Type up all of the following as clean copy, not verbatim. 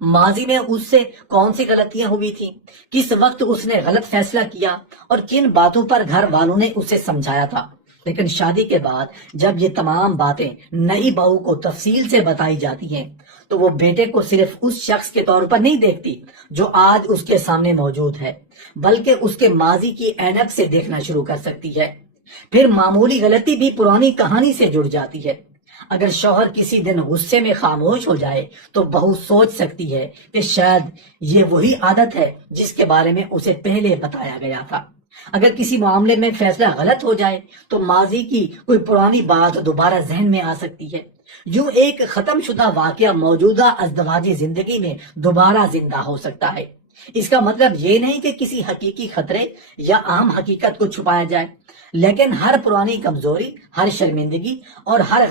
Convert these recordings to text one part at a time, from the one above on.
ماضی میں اس سے کون سی غلطیاں ہوئی تھیں، کس وقت اس نے غلط فیصلہ کیا اور کن باتوں پر گھر والوں نے اسے سمجھایا تھا۔ لیکن شادی کے بعد جب یہ تمام باتیں نئی بہو کو تفصیل سے بتائی جاتی ہیں تو وہ بیٹے کو صرف اس شخص کے طور پر نہیں دیکھتی جو آج اس کے سامنے موجود ہے، بلکہ اس کے ماضی کی اینک سے دیکھنا شروع کر سکتی ہے۔ پھر معمولی غلطی بھی پرانی کہانی سے جڑ جاتی ہے۔ اگر شوہر کسی دن غصے میں خاموش ہو جائے تو بہو سوچ سکتی ہے کہ شاید یہ وہی عادت ہے جس کے بارے میں اسے پہلے بتایا گیا تھا۔ اگر کسی معاملے میں فیصلہ غلط ہو جائے تو ماضی کی کوئی پرانی بات دوبارہ ذہن میں آ سکتی ہے۔ یوں ایک ختم شدہ واقعہ موجودہ ازدواجی زندگی میں دوبارہ زندہ ہو سکتا ہے۔ اس کا مطلب یہ نہیں کہ کسی حقیقی خطرے یا اہم حقیقت کو چھپایا جائے، لیکن ہر پرانی کمزوری، ہر شرمندگی اور ہر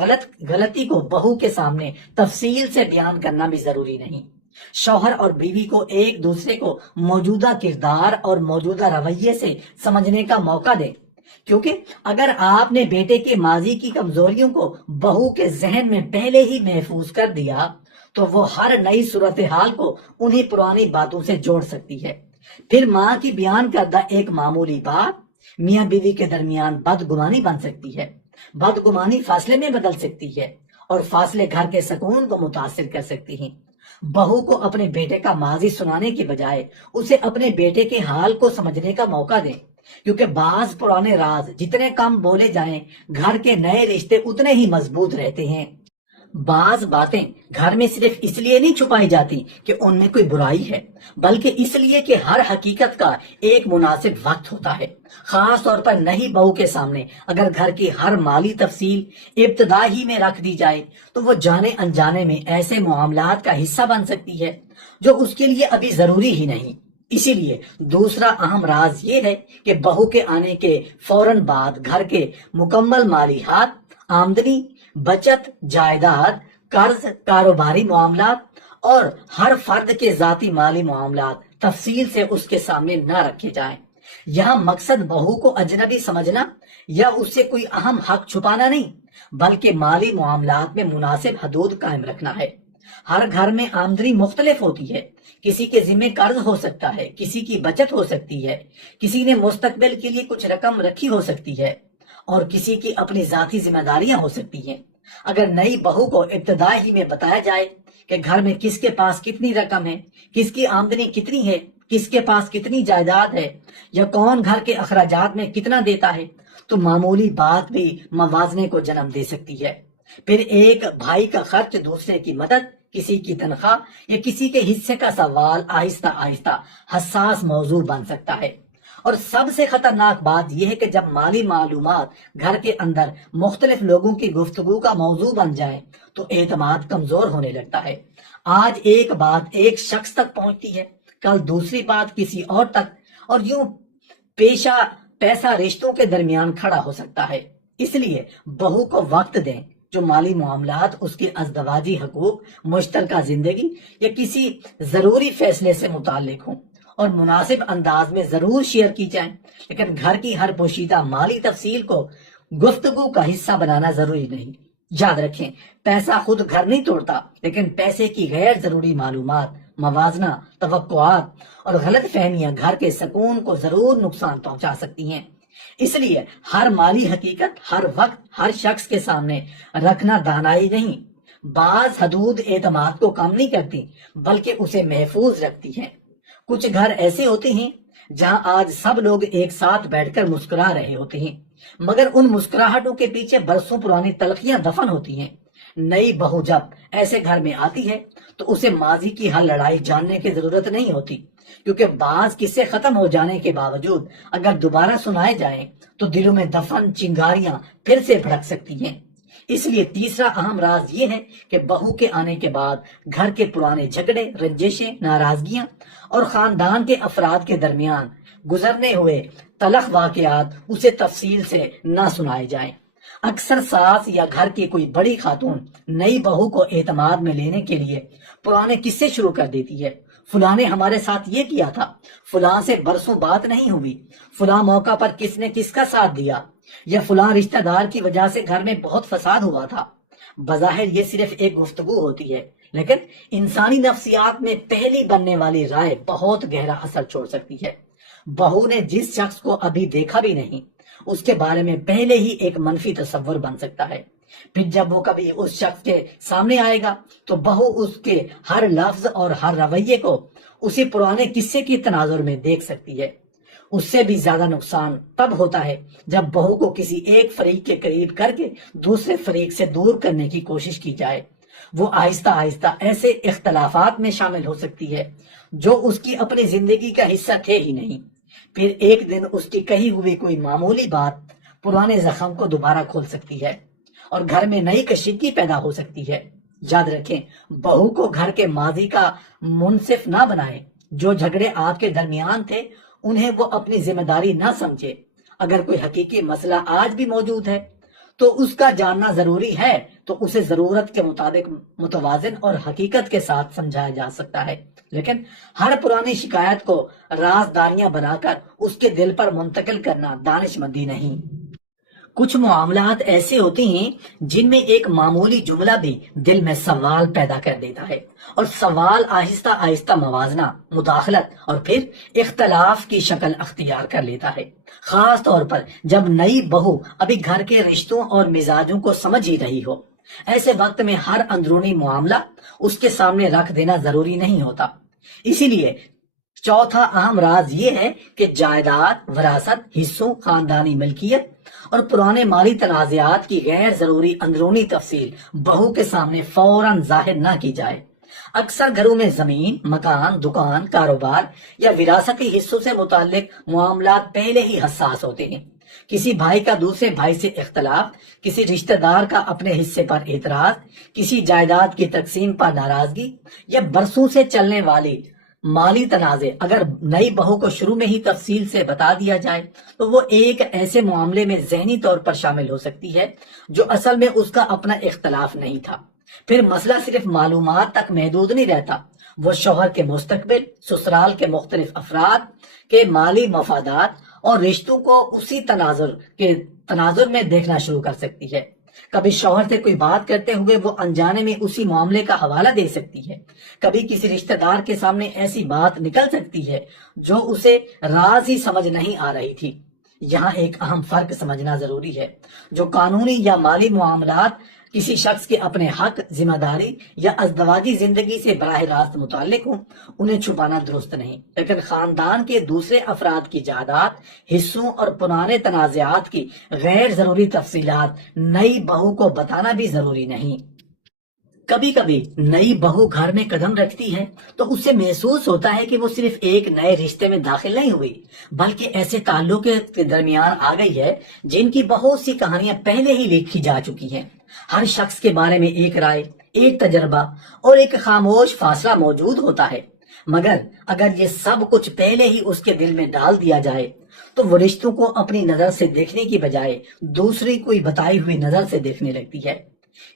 غلطی کو بہو کے سامنے تفصیل سے بیان کرنا بھی ضروری نہیں۔ شوہر اور بیوی کو ایک دوسرے کو موجودہ کردار اور موجودہ رویے سے سمجھنے کا موقع دیں، کیونکہ اگر آپ نے بیٹے کے ماضی کی کمزوریوں کو بہو کے ذہن میں پہلے ہی محفوظ کر دیا تو وہ ہر نئی صورتحال کو انہی پرانی باتوں سے جوڑ سکتی ہے۔ پھر ماں کی بیان کردہ ایک معمولی بات میاں بیوی کے درمیان بدگمانی بن سکتی ہے، بدگمانی فاصلے میں بدل سکتی ہے اور فاصلے گھر کے سکون کو متاثر کر سکتی ہیں۔ بہو کو اپنے بیٹے کا ماضی سنانے کے بجائے اسے اپنے بیٹے کے حال کو سمجھنے کا موقع دیں، کیونکہ بعض پرانے راز جتنے کم بولے جائیں گھر کے نئے رشتے اتنے ہی مضبوط رہتے ہیں۔ بعض باتیں گھر میں صرف اس لیے نہیں چھپائی جاتی کہ ان میں کوئی برائی ہے، بلکہ اس لیے کہ ہر حقیقت کا ایک مناسب وقت ہوتا ہے۔ خاص طور پر نئی بہو کے سامنے اگر گھر کی ہر مالی تفصیل ابتدا ہی میں رکھ دی جائے تو وہ جانے انجانے میں ایسے معاملات کا حصہ بن سکتی ہے جو اس کے لیے ابھی ضروری ہی نہیں۔ اسی لیے دوسرا اہم راز یہ ہے کہ بہو کے آنے کے فوراً بعد گھر کے مکمل مالی حالت، آمدنی، بچت، جائیداد، قرض، کاروباری معاملات اور ہر فرد کے ذاتی مالی معاملات تفصیل سے اس کے سامنے نہ رکھے جائیں۔ یہاں مقصد بہو کو اجنبی سمجھنا یا اس سے کوئی اہم حق چھپانا نہیں، بلکہ مالی معاملات میں مناسب حدود قائم رکھنا ہے۔ ہر گھر میں آمدنی مختلف ہوتی ہے، کسی کے ذمہ قرض ہو سکتا ہے، کسی کی بچت ہو سکتی ہے، کسی نے مستقبل کے لیے کچھ رقم رکھی ہو سکتی ہے اور کسی کی اپنی ذاتی ذمہ داریاں ہو سکتی ہیں۔ اگر نئی بہو کو ابتدا ہی میں بتایا جائے کہ گھر میں کس کے پاس کتنی رقم ہے، کس کی آمدنی کتنی ہے، کس کے پاس کتنی جائیداد ہے یا کون گھر کے اخراجات میں کتنا دیتا ہے، تو معمولی بات بھی موازنے کو جنم دے سکتی ہے۔ پھر ایک بھائی کا خرچ، دوسرے کی مدد، کسی کی تنخواہ یا کسی کے حصے کا سوال آہستہ آہستہ حساس موضوع بن سکتا ہے۔ اور سب سے خطرناک بات یہ ہے کہ جب مالی معلومات گھر کے اندر مختلف لوگوں کی گفتگو کا موضوع بن جائے تو اعتماد کمزور ہونے لگتا ہے۔ آج ایک بات ایک شخص تک پہنچتی ہے، کل دوسری بات کسی اور تک، اور یوں پیسہ رشتوں کے درمیان کھڑا ہو سکتا ہے۔ اس لیے بہو کو وقت دیں، جو مالی معاملات اس کے ازدواجی حقوق، مشترکہ زندگی یا کسی ضروری فیصلے سے متعلق ہوں، اور مناسب انداز میں ضرور شیئر کی جائیں، لیکن گھر کی ہر پوشیدہ مالی تفصیل کو گفتگو کا حصہ بنانا ضروری نہیں۔ یاد رکھیں، پیسہ خود گھر نہیں توڑتا، لیکن پیسے کی غیر ضروری معلومات، موازنہ، توقعات اور غلط فہمیاں گھر کے سکون کو ضرور نقصان پہنچا سکتی ہیں۔ اس لیے ہر مالی حقیقت ہر وقت ہر شخص کے سامنے رکھنا دانائی نہیں۔ بعض حدود اعتماد کو کم نہیں کرتی بلکہ اسے محفوظ رکھتی ہیں۔ کچھ گھر ایسے ہوتے ہیں جہاں آج سب لوگ ایک ساتھ بیٹھ کر مسکرا رہے ہوتے ہیں، مگر ان مسکراہٹوں کے پیچھے برسوں پرانی تلخیاں دفن ہوتی ہیں۔ نئی بہو جب ایسے گھر میں آتی ہے تو اسے ماضی کی ہر لڑائی جاننے کی ضرورت نہیں ہوتی، کیونکہ بعض قصے ختم ہو جانے کے باوجود اگر دوبارہ سنائے جائیں تو دلوں میں دفن چنگاریاں پھر سے بھڑک سکتی ہیں۔ اس لیے تیسرا اہم راز یہ ہے کہ بہو کے آنے کے بعد گھر کے پرانے جھگڑے، رنجشیں، ناراضگیاں اور خاندان کے افراد کے درمیان گزرنے ہوئے تلخ واقعات اسے تفصیل سے نہ سنائے جائیں۔ اکثر ساس یا گھر کی کوئی بڑی خاتون نئی بہو کو اعتماد میں لینے کے لیے پرانے قصے شروع کر دیتی ہے۔ فلاں نے ہمارے ساتھ یہ کیا تھا، فلاں سے برسوں بات نہیں ہوئی، فلاں موقع پر کس نے کس کا ساتھ دیا، یا فلاں رشتہ دار کی وجہ سے گھر میں بہت فساد ہوا تھا۔ بظاہر یہ صرف ایک گفتگو ہوتی ہے، لیکن انسانی نفسیات میں پہلی بننے والی رائے بہت گہرا اثر چھوڑ سکتی ہے۔ بہو نے جس شخص کو ابھی دیکھا بھی نہیں، اس کے بارے میں پہلے ہی ایک منفی تصور بن سکتا ہے۔ پھر جب وہ کبھی اس شخص کے سامنے آئے گا تو بہو اس کے ہر لفظ اور ہر رویے کو اسی پرانے قصے کی تناظر میں دیکھ سکتی ہے۔ اس سے بھی زیادہ نقصان تب ہوتا ہے جب بہو کو کسی ایک فریق کے قریب کر کے دوسرے فریق سے دور کرنے کی کوشش کی جائے۔ وہ آہستہ آہستہ ایسے اختلافات میں شامل ہو سکتی ہے جو اس کی اپنی زندگی کا حصہ تھے ہی نہیں۔ پھر ایک دن اس کی کہی ہوئی کوئی معمولی بات پرانے زخم کو دوبارہ کھول سکتی ہے اور گھر میں نئی کشیدگی پیدا ہو سکتی ہے۔ یاد رکھیں، بہو کو گھر کے ماضی کا منصف نہ بنائے۔ جو جھگڑے آپ کے درمیان تھے انہیں وہ اپنی ذمہ داری نہ سمجھے۔ اگر کوئی حقیقی مسئلہ آج بھی موجود ہے تو اس کا جاننا ضروری ہے، تو اسے ضرورت کے مطابق متوازن اور حقیقت کے ساتھ سمجھایا جا سکتا ہے، لیکن ہر پرانی شکایت کو رازداریاں بنا کر اس کے دل پر منتقل کرنا دانش مندی نہیں۔ کچھ معاملات ایسے ہوتے ہیں جن میں ایک معمولی جملہ بھی دل میں سوال پیدا کر دیتا ہے، اور سوال آہستہ آہستہ موازنہ، مداخلت اور پھر اختلاف کی شکل اختیار کر لیتا ہے۔ خاص طور پر جب نئی بہو ابھی گھر کے رشتوں اور مزاجوں کو سمجھ ہی رہی ہو۔ ایسے وقت میں ہر اندرونی معاملہ اس کے سامنے رکھ دینا ضروری نہیں ہوتا۔ اسی لیے چوتھا اہم راز یہ ہے کہ جائیداد، وراثت، حصوں، خاندانی ملکیت اور پرانے مالی تنازعات کی غیر ضروری اندرونی تفصیل بہو کے سامنے فوراً ظاہر نہ کی جائے۔ اکثر گھروں میں زمین، مکان، دکان، کاروبار یا وراثتی حصوں سے متعلق معاملات پہلے ہی حساس ہوتے ہیں۔ کسی بھائی کا دوسرے بھائی سے اختلاف، کسی رشتہ دار کا اپنے حصے پر اعتراض، کسی جائیداد کی تقسیم پر ناراضگی یا برسوں سے چلنے والی مالی تنازع اگر نئی بہو کو شروع میں ہی تفصیل سے بتا دیا جائے تو وہ ایک ایسے معاملے میں ذہنی طور پر شامل ہو سکتی ہے جو اصل میں اس کا اپنا اختلاف نہیں تھا۔ پھر مسئلہ صرف معلومات تک محدود نہیں رہتا، وہ شوہر کے مستقبل، سسرال کے مختلف افراد کے مالی مفادات اور رشتوں کو اسی تناظر میں دیکھنا شروع کر سکتی ہے۔ کبھی شوہر سے کوئی بات کرتے ہوئے وہ انجانے میں اسی معاملے کا حوالہ دے سکتی ہے، کبھی کسی رشتہ دار کے سامنے ایسی بات نکل سکتی ہے جو اسے راز ہی سمجھ نہیں آ رہی تھی۔ یہاں ایک اہم فرق سمجھنا ضروری ہے۔ جو قانونی یا مالی معاملات کسی شخص کے اپنے حق، ذمہ داری یا ازدواجی زندگی سے براہ راست متعلق ہوں، انہیں چھپانا درست نہیں، لیکن خاندان کے دوسرے افراد کی جائیداد، حصوں اور پرانے تنازعات کی غیر ضروری تفصیلات نئی بہو کو بتانا بھی ضروری نہیں۔ کبھی کبھی نئی بہو گھر میں قدم رکھتی ہے تو اسے محسوس ہوتا ہے کہ وہ صرف ایک نئے رشتے میں داخل نہیں ہوئی، بلکہ ایسے تعلق کے درمیان آ گئی ہے جن کی بہت سی کہانیاں پہلے ہی لکھی جا چکی ہیں۔ ہر شخص کے بارے میں ایک رائے، ایک تجربہ اور ایک خاموش فاصلہ موجود ہوتا ہے، مگر اگر یہ سب کچھ پہلے ہی اس کے دل میں ڈال دیا جائے تو وہ رشتوں کو اپنی نظر سے دیکھنے کی بجائے دوسری کوئی بتائی ہوئی نظر سے دیکھنے لگتی ہے۔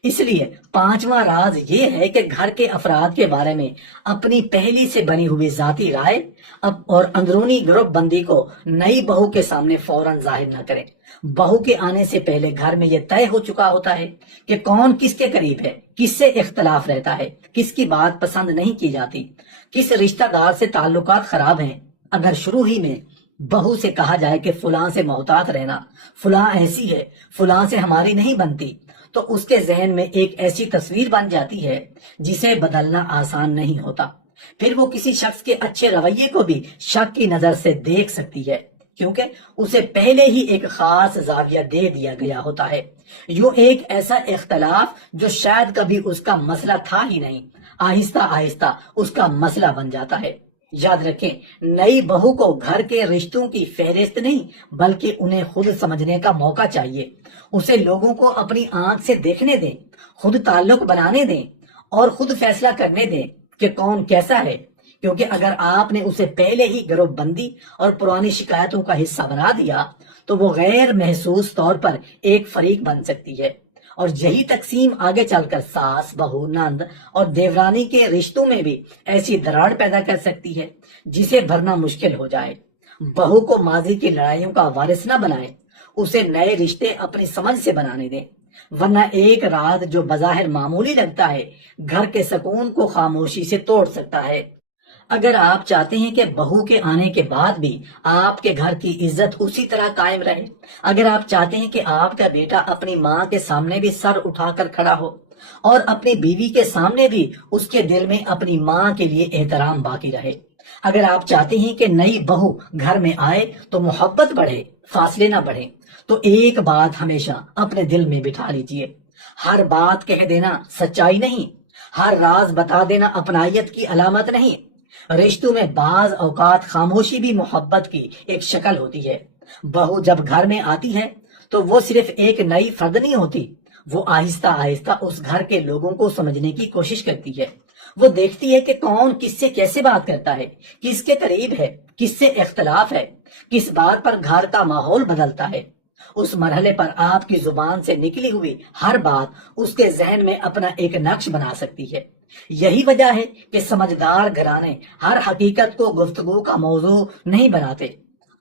اس لیے پانچواں راز یہ ہے کہ گھر کے افراد کے بارے میں اپنی پہلی سے بنی ہوئی ذاتی رائے اور اندرونی گروپ بندی کو نئی بہو کے سامنے فوراً ظاہر نہ کریں۔ بہو کے آنے سے پہلے گھر میں یہ طے ہو چکا ہوتا ہے کہ کون کس کے قریب ہے، کس سے اختلاف رہتا ہے، کس کی بات پسند نہیں کی جاتی، کس رشتہ دار سے تعلقات خراب ہیں۔ اگر شروع ہی میں بہو سے کہا جائے کہ فلاں سے محتاط رہنا، فلاں ایسی ہے، فلاں سے ہماری نہیں بنتی، تو اس کے ذہن میں ایک ایسی تصویر بن جاتی ہے جسے بدلنا آسان نہیں ہوتا۔ پھر وہ کسی شخص کے اچھے رویے کو بھی شک کی نظر سے دیکھ سکتی ہے، کیونکہ اسے پہلے ہی ایک خاص زاویہ دے دیا گیا ہوتا ہے۔ یوں ایک ایسا اختلاف جو شاید کبھی اس کا مسئلہ تھا ہی نہیں، آہستہ آہستہ اس کا مسئلہ بن جاتا ہے۔ یاد رکھیں، نئی بہو کو گھر کے رشتوں کی فہرست نہیں بلکہ انہیں خود سمجھنے کا موقع چاہیے۔ اسے لوگوں کو اپنی آنکھ سے دیکھنے دیں، خود تعلق بنانے دیں اور خود فیصلہ کرنے دیں کہ کون کیسا ہے، کیونکہ اگر آپ نے اسے پہلے ہی گروپ بندی اور پرانی شکایتوں کا حصہ بنا دیا تو وہ غیر محسوس طور پر ایک فریق بن سکتی ہے، اور یہی تقسیم آگے چل کر ساس، بہو، نند اور دیورانی کے رشتوں میں بھی ایسی دراڑ پیدا کر سکتی ہے جسے بھرنا مشکل ہو جائے۔ بہو کو ماضی کی لڑائیوں کا وارث نہ بنائے، اسے نئے رشتے اپنی سمجھ سے بنانے دیں۔ ورنہ ایک راز جو بظاہر معمولی لگتا ہے گھر کے سکون کو خاموشی سے توڑ سکتا ہے۔ اگر آپ چاہتے ہیں کہ بہو کے آنے کے بعد بھی آپ کے گھر کی عزت اسی طرح قائم رہے، اگر آپ چاہتے ہیں کہ آپ کا بیٹا اپنی ماں کے سامنے بھی سر اٹھا کر کھڑا ہو اور اپنی بیوی کے سامنے بھی اس کے دل میں اپنی ماں کے لیے احترام باقی رہے، اگر آپ چاہتے ہیں کہ نئی بہو گھر میں آئے تو محبت بڑھے، فاصلے نہ بڑھے، تو ایک بات ہمیشہ اپنے دل میں بٹھا لیجئے، ہر بات کہہ دینا سچائی نہیں، ہر راز بتا دینا اپنائیت کی علامت نہیں۔ رشتوں میں بعض اوقات خاموشی بھی محبت کی ایک شکل ہوتی ہے۔ بہو جب گھر میں آتی ہے تو وہ صرف ایک نئی فرد نہیں ہوتی، وہ آہستہ آہستہ اس گھر کے لوگوں کو سمجھنے کی کوشش کرتی ہے۔ وہ دیکھتی ہے کہ کون کس سے کیسے بات کرتا ہے، کس کے قریب ہے، کس سے اختلاف ہے، کس بات پر گھر کا ماحول بدلتا ہے۔ اس مرحلے پر آپ کی زبان سے نکلی ہوئی ہر بات اس کے ذہن میں اپنا ایک نقش بنا سکتی ہے۔ یہی وجہ ہے کہ سمجھدار گھرانے ہر حقیقت کو گفتگو کا موضوع نہیں بناتے۔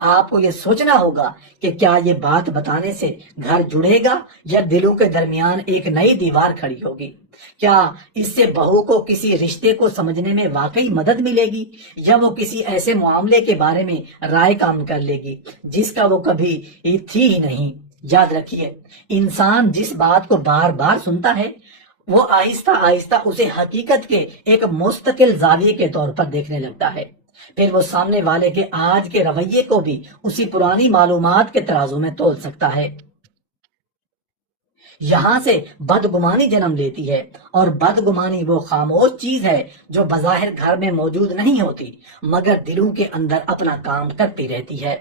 آپ کو یہ سوچنا ہوگا کہ کیا یہ بات بتانے سے گھر جڑے گا یا دلوں کے درمیان ایک نئی دیوار کھڑی ہوگی؟ کیا اس سے بہو کو کسی رشتے کو سمجھنے میں واقعی مدد ملے گی یا وہ کسی ایسے معاملے کے بارے میں رائے کام کر لے گی جس کا وہ کبھی تھی ہی نہیں؟ یاد رکھیے، انسان جس بات کو بار بار سنتا ہے وہ آہستہ آہستہ اسے حقیقت کے ایک مستقل زاویے کے طور پر دیکھنے لگتا ہے، پھر وہ سامنے والے کے آج کے رویے کو بھی اسی پرانی معلومات کے ترازو میں تول سکتا ہے۔ یہاں سے بدگمانی جنم لیتی ہے، اور بدگمانی وہ خاموش چیز ہے جو بظاہر گھر میں موجود نہیں ہوتی مگر دلوں کے اندر اپنا کام کرتی رہتی ہے۔